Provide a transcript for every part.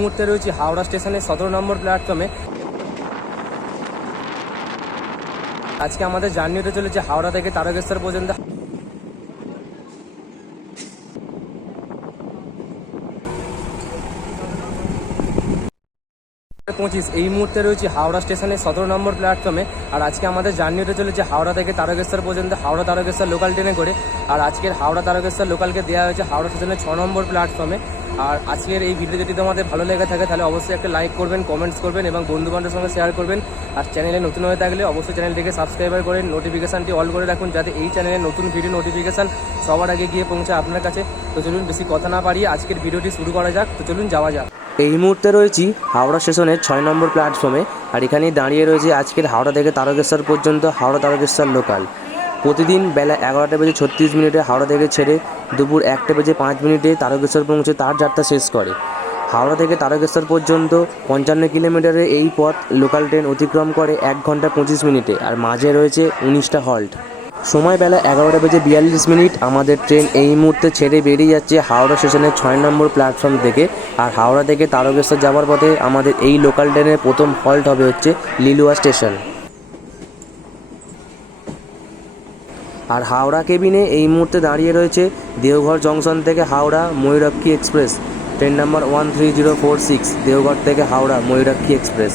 মুহূর্তে রয়েছি হাওড়া স্টেশনের সতেরো নম্বর প্ল্যাটফর্মে। আজকে আমাদের জার্নি হতে চলেছে হাওড়া থেকে তারকেশ্বর পর্যন্ত। পঁচিশ, এই মুহূর্তে রয়েছে হাওড়া স্টেশনের সতেরো নম্বর প্ল্যাটফর্মে। আর আজকে আমাদের জার্নি হতে চলেছে হাওড়া থেকে তারকেশ্বর পর্যন্ত, হাওড়া তারকেশ্বর লোকাল ট্রেনে করে। আর আজকের হাওড়া তারকেশ্বর লোকালকে দেওয়া হয়েছে হাওড়া স্টেশনের ছ নম্বর প্ল্যাটফর্মে। আর আজকের এই ভিডিও যদি তোমাদের ভালো লেগে থাকে, তাহলে অবশ্যই একটা লাইক করবেন কমেন্টস করবেন এবং বন্ধু বান্ধবের সঙ্গে শেয়ার করবেন। আর চ্যানেলে নতুন হয়ে থাকলে অবশ্যই চ্যানেলটিকে সাবস্ক্রাইবার করে নোটিফিকেশানটি অল করে রাখুন, যাতে এই চ্যানেলে নতুন ভিডিও নোটিফিকেশান সবার আগে গিয়ে পৌঁছায় আপনার কাছে। তো চলুন বেশি কথা না পারিয়ে আজকের ভিডিওটি শুরু করা যাক। তো চলুন যাওয়া যাক। এই মুহূর্তে রয়েছি হাওড়া স্টেশনের ছয় নম্বর প্ল্যাটফর্মে আর এখানেই দাঁড়িয়ে রয়েছে আজকের হাওড়া থেকে তারকেশ্বর পর্যন্ত, হাওড়া তারকেশ্বর লোকাল প্রতিদিন বেলা এগারোটা বেজে ছত্রিশ মিনিটে হাওড়া থেকে ছেড়ে দুপুর একটা বেজে পাঁচ মিনিটে তারকেশ্বর পৌঁছে তার যাত্রা শেষ করে। হাওড়া থেকে তারকেশ্বর পর্যন্ত পঞ্চান্ন কিলোমিটারের এই পথ লোকাল ট্রেন অতিক্রম করে এক ঘণ্টা পঁচিশ মিনিটে আর মাঝে রয়েছে উনিশটা হল্ট। সময় বেলা এগারোটা বেজে বিয়াল্লিশ মিনিট আমাদের ট্রেন এই মুহূর্তে ছেড়ে বেরিয়ে যাচ্ছে হাওড়া স্টেশনের ছয় নম্বর প্ল্যাটফর্ম থেকে আর হাওড়া থেকে তারকেশ্বর যাওয়ার পথে আমাদের এই লোকাল ট্রেনের প্রথম হল্ট হবে হচ্ছে লিলুয়া স্টেশন। আর হাওড়া কেবিনে এই মুহূর্তে দাঁড়িয়ে রয়েছে দেওঘর জংশন থেকে Howrah Mayurakshi express. Train number one three zero four six Deoghar থেকে হাওড়া ময়ূরাক্ষী এক্সপ্রেস।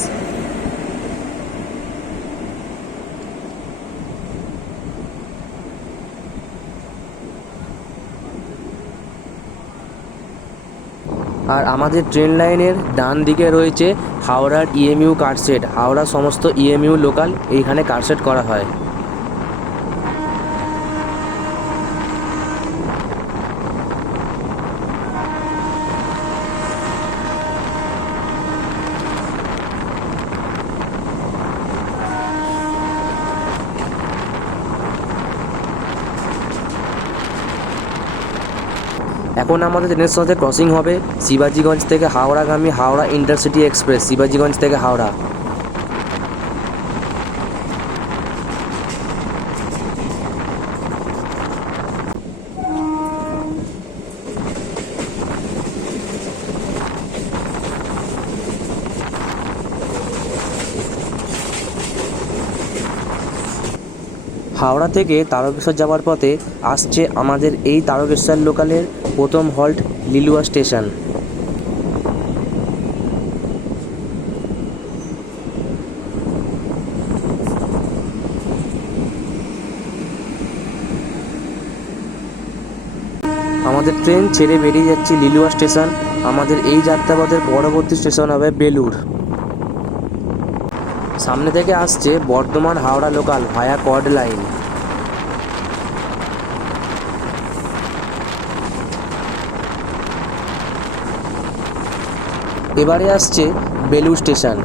আর আমাদের ট্রেন লাইনের ডান দিকে রয়েছে হাওড়ার ইএমইউ কারসেট হাওড়ার সমস্ত ইএমইউ লোকাল এইখানে কারসেট করা হয়। এখন আমাদের সাথে ক্রসিং হবে শিবাজিগঞ্জ থেকে হাওড়াগামী হাওড়া ইন্টারসিটি এক্সপ্রেস শিবাজীগঞ্জ থেকে হাওড়া। হাওড়া থেকে তারকেশ্বর যাওয়ার পথে আসছে আমাদের এই তারকেশ্বর লোকালের প্রথম হল্ট লিলুয়া স্টেশন। আমাদের ট্রেন ছেড়ে বেরিয়ে যাচ্ছে লিলুয়া স্টেশন। আমাদের এই যাত্রাপথের পরবর্তী স্টেশন হবে বেলুর সামনে থেকে আসছে Bardhaman Howrah local via chord line. এবারে আসছে বেলুর স্টেশন।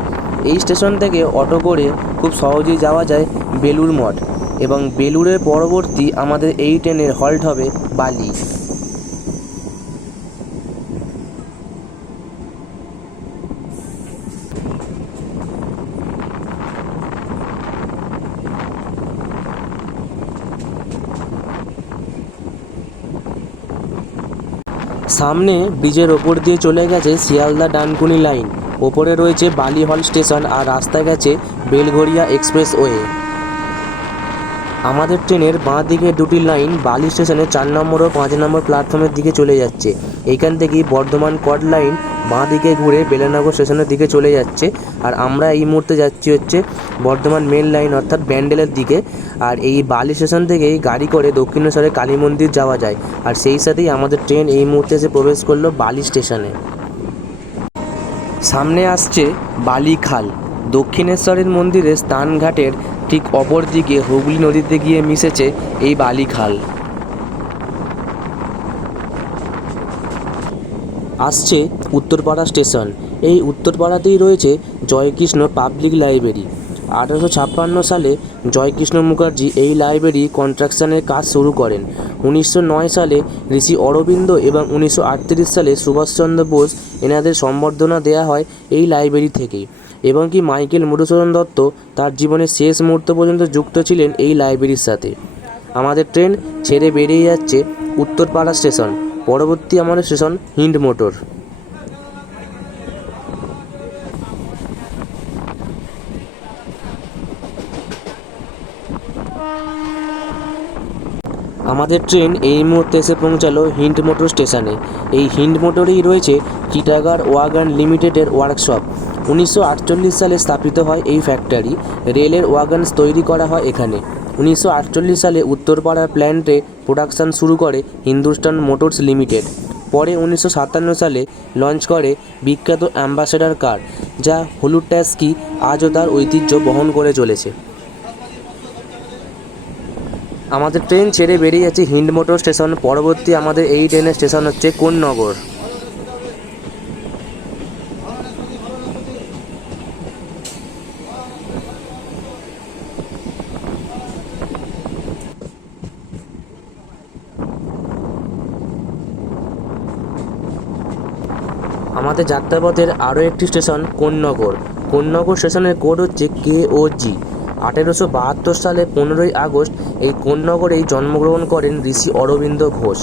এই স্টেশন থেকে অটো করে খুব সহজেই যাওয়া যায় বেলুর মঠ এবং বেলুরের পরবর্তী আমাদের এই ট্রেনের হল্ট হবে বালি। সামনে ব্রিজের ওপর দিয়ে চলে গেছে শিয়ালদা ডানকুনি লাইন। ওপরে রয়েছে বালিহল স্টেশন আর রাস্তায় গেছে বেলঘরিয়া এক্সপ্রেস ওয়ে আমাদের ট্রেনের বাঁ দিকে দুটি লাইন, বালি স্টেশনে চার নম্বর ও পাঁচ নম্বর প্ল্যাটফর্মের দিকে চলে যাচ্ছে। এখান থেকেই বর্ধমান কড লাইন বাঁ দিকে ঘুরে বেলেনগর স্টেশনের দিকে চলে যাচ্ছে। আর আমরা এই মুহূর্তে যাচ্ছি হচ্ছে বর্ধমান মেন লাইন অর্থাৎ ব্যান্ডেলের দিকে। আর এই বালি স্টেশন থেকেই গাড়ি করে দক্ষিণেশ্বরে কালী মন্দির যাওয়া যায়। আর সেই সাথেই আমাদের ট্রেন এই মুহূর্তে এসে প্রবেশ করল বালি স্টেশনে। সামনে আসছে বালিখাল দক্ষিণেশ্বরের মন্দিরের স্নানঘাটের ঠিক অপর দিকে হুগলি নদীতে গিয়ে মিশেছে এই বালিখাল আসছে উত্তরপাড়া স্টেশন। এই উত্তরপাড়াতেই রয়েছে জয়কৃষ্ণ পাবলিক লাইব্রেরি। আঠারোশো ছাপ্পান্ন সালে জয়কৃষ্ণ মুখার্জি এই লাইব্রেরি কনস্ট্রাকশনের কাজ শুরু করেন। উনিশশো নয় সালে ঋষি অরবিন্দ এবং উনিশশো আটত্রিশ সালে সুভাষচন্দ্র বোস এনাদের সম্বর্ধনা দেওয়া হয় এই লাইব্রেরি থেকেই এবং কি মাইকেল মধুসূদন দত্ত তার জীবনের শেষ মুহূর্ত পর্যন্ত যুক্ত ছিলেন এই লাইব্রেরির সাথে। আমাদের ট্রেন ছেড়ে বেরিয়ে যাচ্ছে উত্তরপাড়া স্টেশন। পরবর্তী আমাদের স্টেশন হিন্ড মোটর। আমাদের ট্রেন এই মুহূর্তে এসে পৌঁছালো হিন্ড মোটর স্টেশনে এই হিন্ড মোটরেই রয়েছে চিটাগার ওয়াগান লিমিটেডের ওয়ার্কশপ উনিশশো আটচল্লিশ সালে স্থাপিত হয় এই ফ্যাক্টরি রেলের ওয়াগান তৈরি করা হয় এখানে। উনিশশো আটচল্লিশ সালে উত্তরপাড়ার প্ল্যান্টে প্রোডাকশান শুরু করে হিন্দুস্তান মোটরস লিমিটেড। পরে উনিশশো সাতান্ন সালে লঞ্চ করে বিখ্যাত অ্যাম্বাসেডার কার, যা হলুদ ট্যাস্কি আজও তার ঐতিহ্য বহন করে চলেছে। আমাদের ট্রেন ছেড়ে বেরিয়ে যাচ্ছে হিন্ড মোটর স্টেশন। পরবর্তী আমাদের এই ট্রেনের স্টেশন হচ্ছে কোন্নগর। আমাদের যাত্রাপথের আরও একটি স্টেশন কোন্নগর। কোন্নগর স্টেশনের কোড হচ্ছে কে ও জি আঠেরোশো বাহাত্তর সালে পনেরোই আগস্ট এই কোন্নগরেই জন্মগ্রহণ করেন ঋষি অরবিন্দ ঘোষ।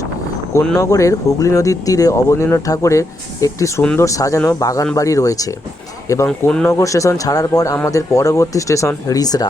কোন্নগরের হুগলি নদীর তীরে অবনীন্দ্রনাথ ঠাকুরের একটি সুন্দর সাজানো বাগান বাড়ি রয়েছে। এবং কোন্নগর স্টেশন ছাড়ার পর আমাদের পরবর্তী স্টেশন রিসরা।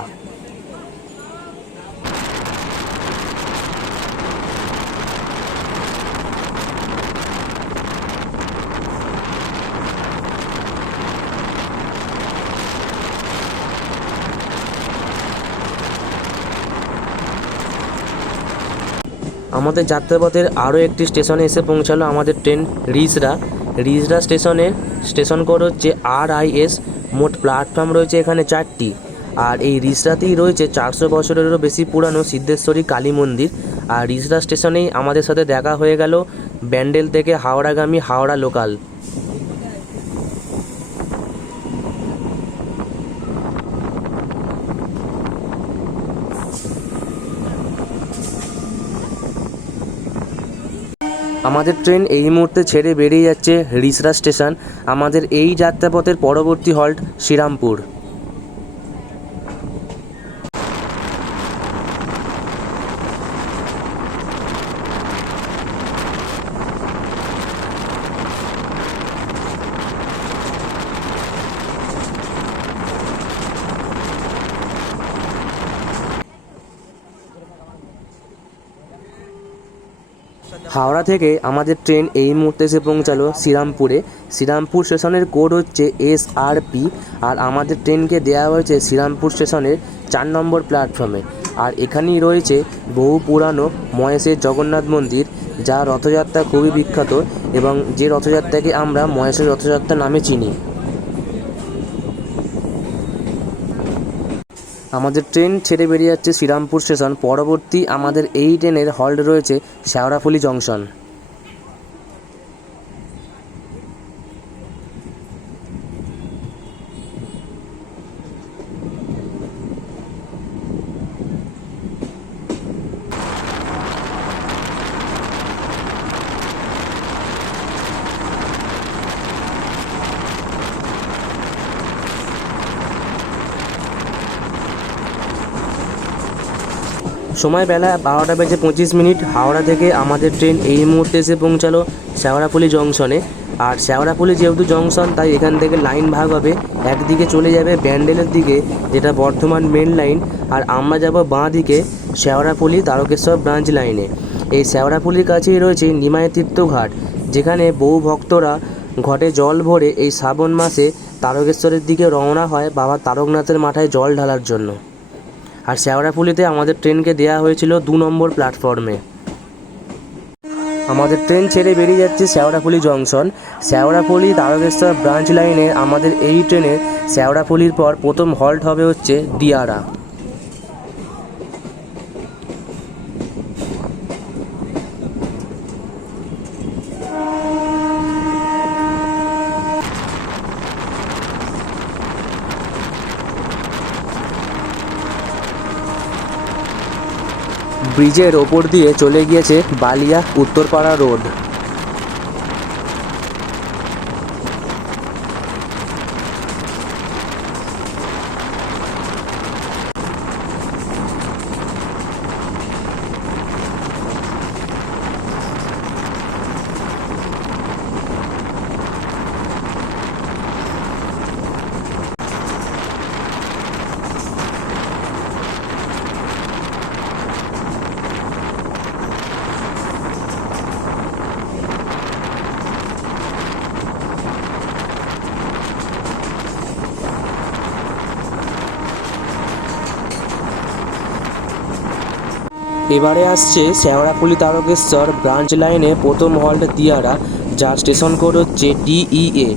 আমাদের যাত্রাপথের আরও একটি স্টেশনে এসে পৌঁছালো আমাদের ট্রেন রিজরা। রিজরা স্টেশনের স্টেশন কোড হচ্ছে আর আই এস মোট প্ল্যাটফর্ম রয়েছে এখানে চারটি। আর এই রিজরাতেই রয়েছে চারশো বছরেরও বেশি পুরানো সিদ্ধেশ্বরী কালী মন্দির। আর রিজরা স্টেশনেই আমাদের সাথে দেখা হয়ে গেল ব্যান্ডেল থেকে হাওড়াগামী হাওড়া লোকাল। আমাদের ট্রেন এই মুহূর্তে ছেড়ে বেরিয়ে যাচ্ছে রিসরা স্টেশন। আমাদের এই যাত্রাপথের পরবর্তী হল্ট শ্রীরামপুর। হাওড়া থেকে আমাদের ট্রেন এই মুহূর্তে এসে পৌঁছালো শ্রীরামপুরে। শ্রীরামপুর স্টেশনের কোড হচ্ছে এস আর পি আর আমাদের ট্রেনকে দেওয়া হয়েছে শ্রীরামপুর স্টেশনের চার নম্বর প্ল্যাটফর্মে আর এখানেই রয়েছে বহু পুরানো মহেশের জগন্নাথ মন্দির, যা রথযাত্রা খুবই বিখ্যাত এবং যে রথযাত্রাকে আমরা মহেশের রথযাত্রা নামে চিনি। আমাদের ট্রেন ছেড়ে বেরিয়ে যাচ্ছে শ্রীরামপুর স্টেশন। পরবর্তী আমাদের এই ট্রেনের হল্ট রয়েছে শেওড়াফুলি জংশন। সময় বেলা বারোটা বেজে পঁচিশ মিনিট হাওড়া থেকে আমাদের ট্রেন এই মুহূর্তে এসে পৌঁছালো শেওড়াফুলি জংশনে। আর শেওড়াফুলি যেহেতু জংশন, তাই এখান থেকে লাইন ভাগ হবে। একদিকে চলে যাবে ব্যান্ডেলের দিকে, যেটা বর্ধমান মেন লাইন। আর আমরা যাব বাঁ দিকে শেওড়াফুলি তারকেশ্বর ব্রাঞ্চ লাইনে। এই শেওড়াফুলির কাছেই রয়েছে নিমাই তীর্থ ঘাট, যেখানে বহু ভক্তরা ঘটে জল ভরে এই শ্রাবণ মাসে তারকেশ্বরের দিকে রওনা হয় বাবা তারকনাথের মাথায় জল ঢালার জন্য। আর শেওড়াফুলিতে আমাদের ট্রেনকে দেওয়া হয়েছিল দু নম্বর প্ল্যাটফর্মে। আমাদের ট্রেন ছেড়ে বেরিয়ে যাচ্ছে শেওড়াফুলি জংশন। শেওড়াফুলি তারকেশ্বর ব্রাঞ্চ লাইনে আমাদের এই ট্রেনে শেওড়াফুলির পর প্রথম হল্ট হবে হচ্ছে দিয়ারা। ব্রিজের ওপর দিয়ে চলে গিয়েছে বালিয়া উত্তরপাড়া রোড। এবারে আসছে শেওড়াফুলি তারকেশ্বর ব্রাঞ্চ লাইনে প্রথম হল্ট দিয়ারা যার স্টেশন কোড হচ্ছে ডিইএ।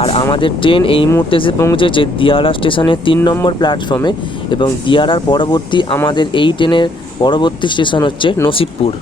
আর আমাদের ট্রেন এই মুহূর্তে এসে পৌঁছেছে দিয়ারা স্টেশনের তিন নম্বর প্ল্যাটফর্মে এবং দিয়ারার পরবর্তী আমাদের এই ট্রেনের পরবর্তী স্টেশন হচ্ছে নসিবপুর।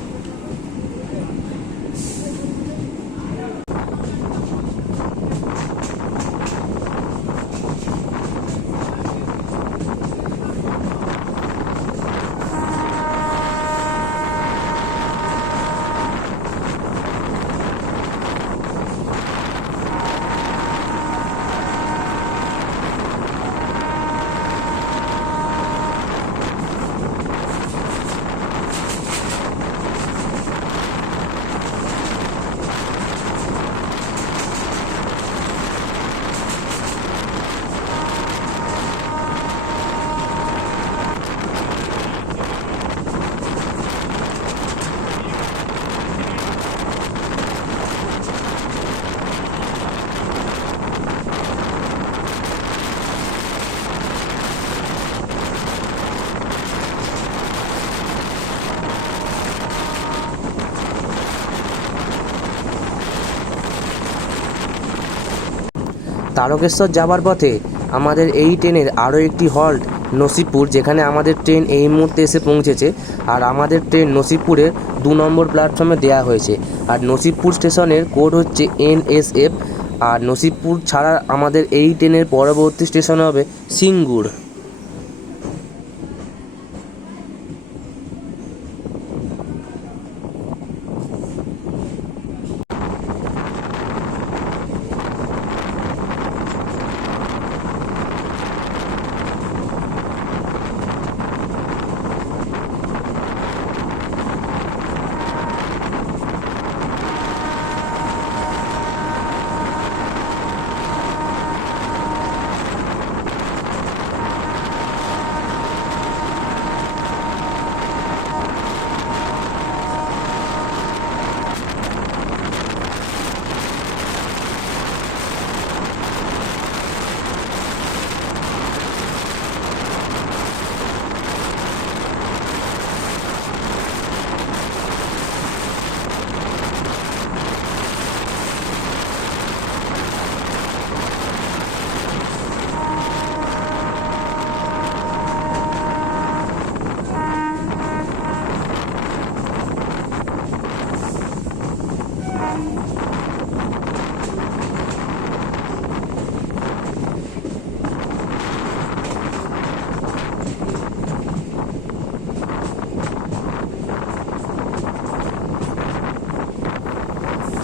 তারকেশ্বর যাবার পথে আমাদের এই ট্রেনের আরও একটি হল্ট, নসিবপুর, যেখানে আমাদের ট্রেন এই মুহূর্তে এসে পৌঁছেছে আর আমাদের ট্রেন নসিবপুরের দু নম্বর প্ল্যাটফর্মে দেওয়া হয়েছে। আর নসিবপুর স্টেশনের কোড হচ্ছে এনএসএফ, আর নসিবপুর ছাড়া আমাদের এই ট্রেনের পরবর্তী স্টেশন হবে সিঙ্গুর।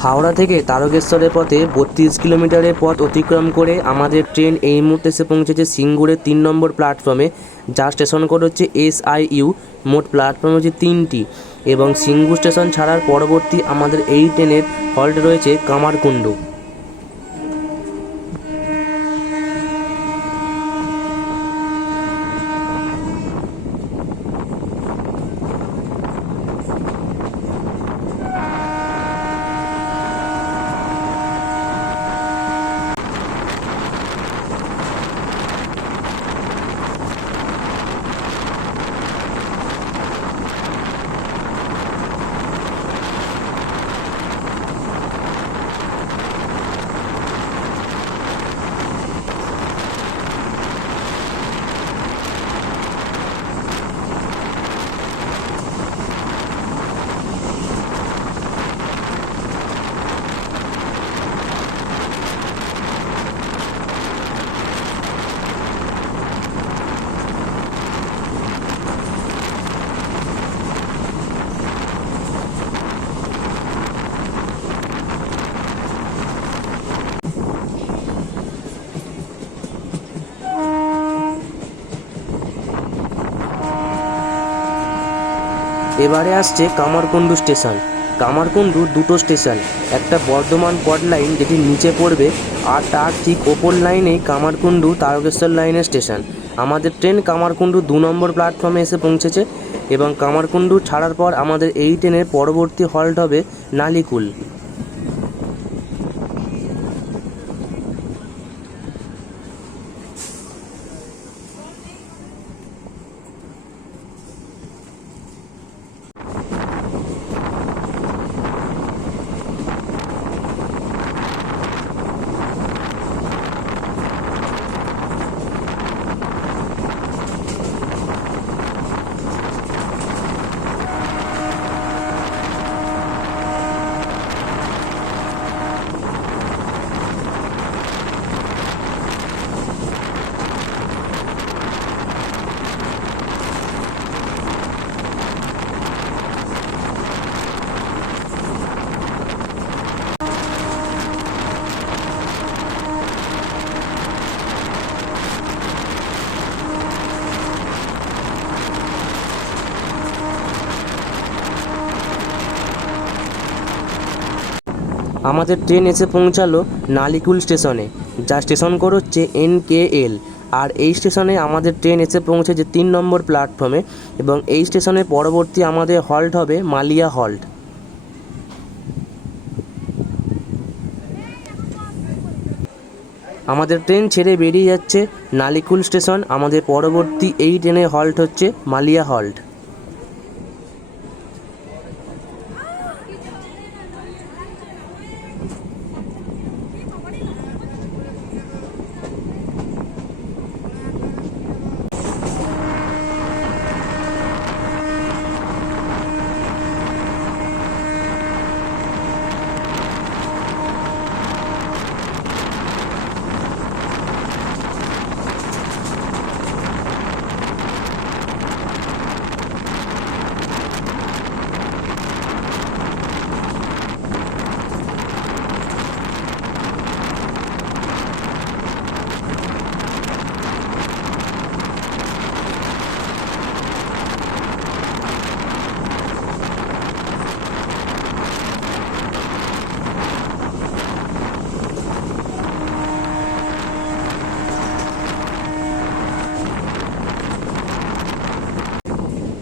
হাওড়া থেকে তারকেশ্বরের পথে বত্রিশ কিলোমিটারের পথ অতিক্রম করে আমাদের ট্রেন এই মুহূর্তে এসে পৌঁছেছে সিঙ্গুরের তিন নম্বর প্ল্যাটফর্মে যার স্টেশন কোড হচ্ছে এস আই ইউ মোট প্ল্যাটফর্ম হচ্ছে তিনটি। এবং সিঙ্গুর স্টেশন ছাড়ার পরবর্তী আমাদের এই ট্রেনের হল্ট রয়েছে কামারকুণ্ডু। এবারে আসছে কামারকুণ্ডু স্টেশন। কামারকুণ্ডু দুটো স্টেশন। একটা বর্ধমান কড লাইন যেটি নিচে পড়বে আর তার ঠিক ওপর লাইনেই কামারকুণ্ডু তারকেশ্বর লাইনের স্টেশন। আমাদের ট্রেন কামারকুণ্ডু দু নম্বর প্ল্যাটফর্মে এসে পৌঁছেছে এবং কামারকুণ্ডু ছাড়ার পর আমাদের এই ট্রেনের পরবর্তী হল্ট হবে নালিকুল। আমাদের ট্রেন এসে পৌঁছালো নালিকুল স্টেশনে, যা স্টেশন কোড হচ্ছে এন কে এল। আর এই স্টেশনে আমাদের ট্রেন এসে পৌঁছেছে তিন নম্বর প্ল্যাটফর্মে এবং এই স্টেশনের পরবর্তী আমাদের হল্ট হবে মালিয়া হল্ট। আমাদের ট্রেন ছেড়ে বেরিয়ে যাচ্ছে নালিকুল স্টেশন, আমাদের পরবর্তী এই ট্রেনের হল্ট হচ্ছে মালিয়া হল্ট।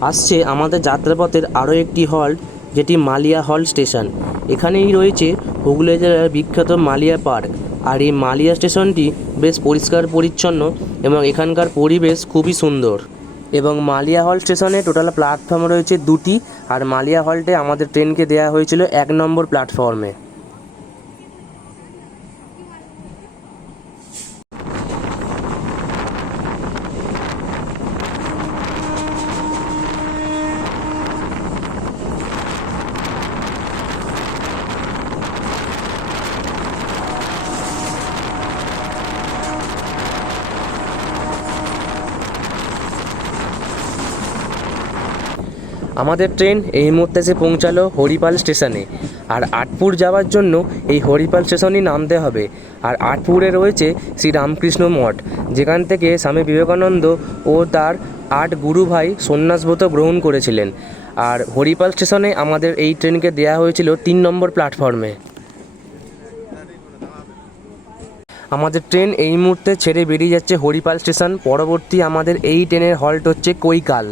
আসছে আমাদের যাত্রাপথের আরও একটি হল্ট, যেটি মালিয়া হল্ট স্টেশন। এখানেই রয়েছে হুগলি জেলার বিখ্যাত মালিয়া পার্ক। আর এই মালিয়া স্টেশনটি বেশ পরিষ্কার, পরিচ্ছন্ন এবং এখানকার পরিবেশ খুবই সুন্দর। এবং মালিয়া হল স্টেশনে টোটাল প্ল্যাটফর্ম রয়েছে দুটি। আর মালিয়া হল্টে আমাদের ট্রেনকে দেওয়া হয়েছিল এক নম্বর প্ল্যাটফর্মে। আমাদের ট্রেন এই মুহূর্তে এসে পৌঁছালো হরিপাল স্টেশনে। আর আটপুর যাওয়ার জন্য এই হরিপাল স্টেশনই নামতে হবে। আর আটপুরে রয়েছে শ্রী রামকৃষ্ণ মঠ, যেখান থেকে স্বামী বিবেকানন্দ ও তার আট গুরু ভাই সন্ন্যাসব্রত গ্রহণ করেছিলেন। আর হরিপাল স্টেশনে আমাদের এই ট্রেনকে দেওয়া হয়েছিল তিন নম্বর প্ল্যাটফর্মে। আমাদের ট্রেন এই মুহূর্তে ছেড়ে বেরিয়ে যাচ্ছে হরিপাল স্টেশন। পরবর্তী আমাদের এই ট্রেনের হল্ট হচ্ছে কৈকাল।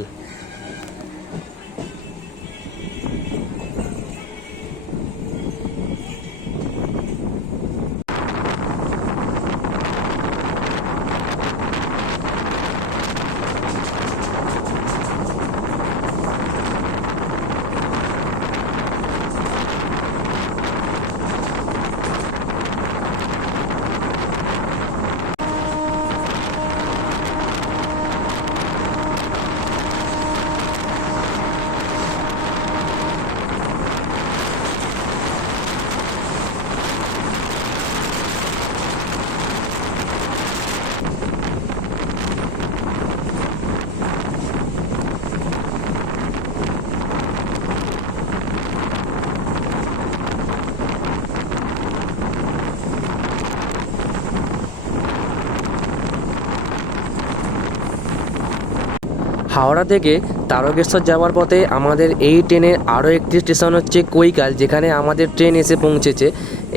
হাওড়া থেকে তারকেশ্বর যাওয়ার পথে আমাদের এই ট্রেনের আরও একটি স্টেশন হচ্ছে কৈকাল, যেখানে আমাদের ট্রেন এসে পৌঁছেছে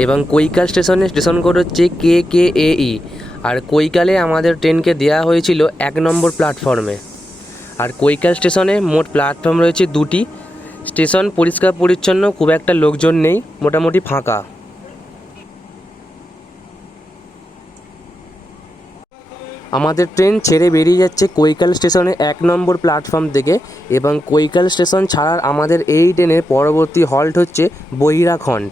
এবং কৈকাল স্টেশনে স্টেশন কোড হচ্ছে কে কে এ ই। আর কৈকালে আমাদের ট্রেনকে দেওয়া হয়েছিল এক নম্বর প্ল্যাটফর্মে। আর কৈকাল স্টেশনে মোট প্ল্যাটফর্ম রয়েছে দুটি। স্টেশন পরিষ্কার পরিচ্ছন্ন, খুব একটা লোকজন নেই, মোটামুটি ফাঁকা। আমাদের ট্রেন ছেড়ে বেরিয়ে যাচ্ছে কৈকাল স্টেশনে এক নম্বর প্ল্যাটফর্ম থেকে এবং কৈকাল স্টেশন ছাড়ার আমাদের এই ট্রেনের পরবর্তী হল্ট হচ্ছে বহিরাখণ্ড।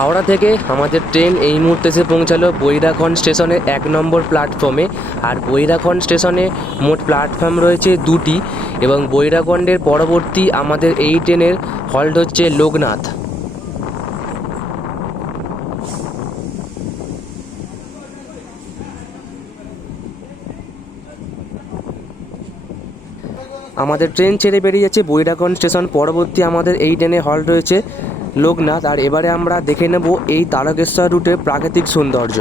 হাওড়া থেকে আমাদের ট্রেন এই মুহূর্তে এসে পৌঁছালো বৈরাখণ্ড স্টেশনে এক নম্বর প্ল্যাটফর্মে। আর বৈরাখণ্ড স্টেশনে মোট প্ল্যাটফর্ম রয়েছে দুটি এবং বৈরাখণ্ডের পরবর্তী আমাদের এই ট্রেনের হল্ট হচ্ছে লোকনাথ। আমাদের ট্রেন ছেড়ে বেরিয়ে যাচ্ছে বৈরাখণ্ড স্টেশন। পরবর্তী আমাদের এই ট্রেনে হল্ট রয়েছে লোকনাথ আর এবারে আমরা দেখে নেব এই তারকেশ্বর রুটের প্রাকৃতিক সৌন্দর্য।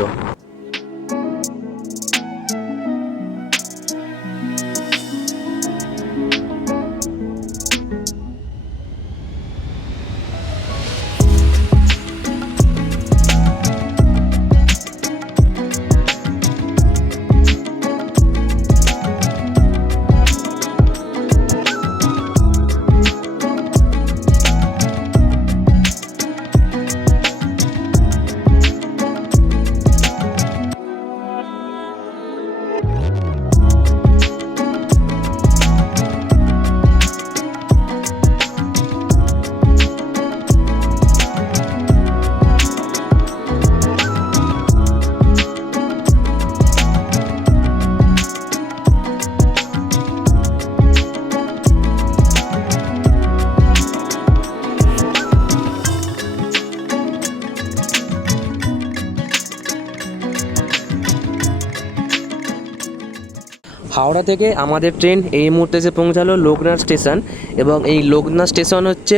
হাওড়া থেকে আমাদের ট্রেন এই মুহূর্তে এসে পৌঁছালো লোকনাথ স্টেশন এবং এই লোকনাথ স্টেশন হচ্ছে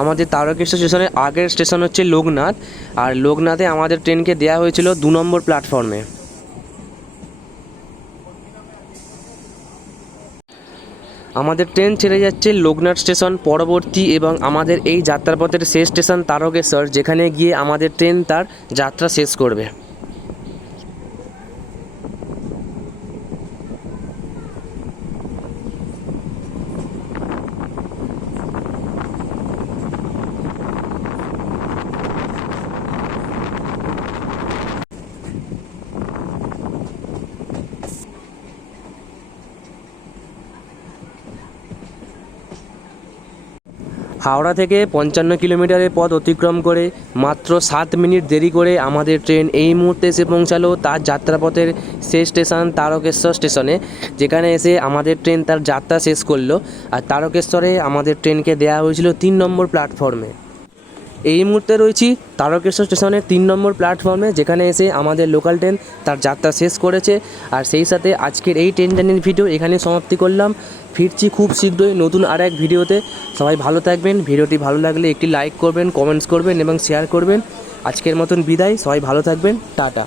আমাদের তারকেশ্বর স্টেশনের আগের স্টেশন হচ্ছে লোকনাথ। আর লোকনাথে আমাদের ট্রেনকে দেওয়া হয়েছিল দু নম্বর প্ল্যাটফর্মে। আমাদের ট্রেন ছেড়ে যাচ্ছে লোকনাথ স্টেশন পরবর্তী এবং আমাদের এই যাত্রাপথের শেষ স্টেশন তারকেশ্বর, যেখানে গিয়ে আমাদের ট্রেন তার যাত্রা শেষ করবে। হাওড়া থেকে পঞ্চান্ন কিলোমিটারের পথ অতিক্রম করে মাত্র সাত মিনিট দেরি করে আমাদের ট্রেন এই মুহূর্তে এসে পৌঁছালো তার যাত্রাপথের শেষ স্টেশন তারকেশ্বর স্টেশনে, যেখানে এসে আমাদের ট্রেন তার যাত্রা শেষ করল। আর তারকেশ্বরে আমাদের ট্রেনকে দেওয়া হয়েছিল তিন নম্বর প্ল্যাটফর্মে। এই মুহূর্তে রয়েছি তারকেশ্বর স্টেশনের তিন নম্বর প্ল্যাটফর্মে যেখানে এসে আমাদের লোকাল ট্রেন তার যাত্রা শেষ করেছে। আর সেই সাথে আজকের এই ট্রেন ট্রেনের ভিডিও এখানে সমাপ্তি করলাম। ফিরছি খুব শীঘ্রই নতুন আর এক ভিডিওতে সবাই ভালো থাকবেন। ভিডিওটি ভালো লাগলে একটি লাইক করবেন কমেন্টস করবেন এবং শেয়ার করবেন। আজকের মতন বিদায়। সবাই ভালো থাকবেন। টাটা।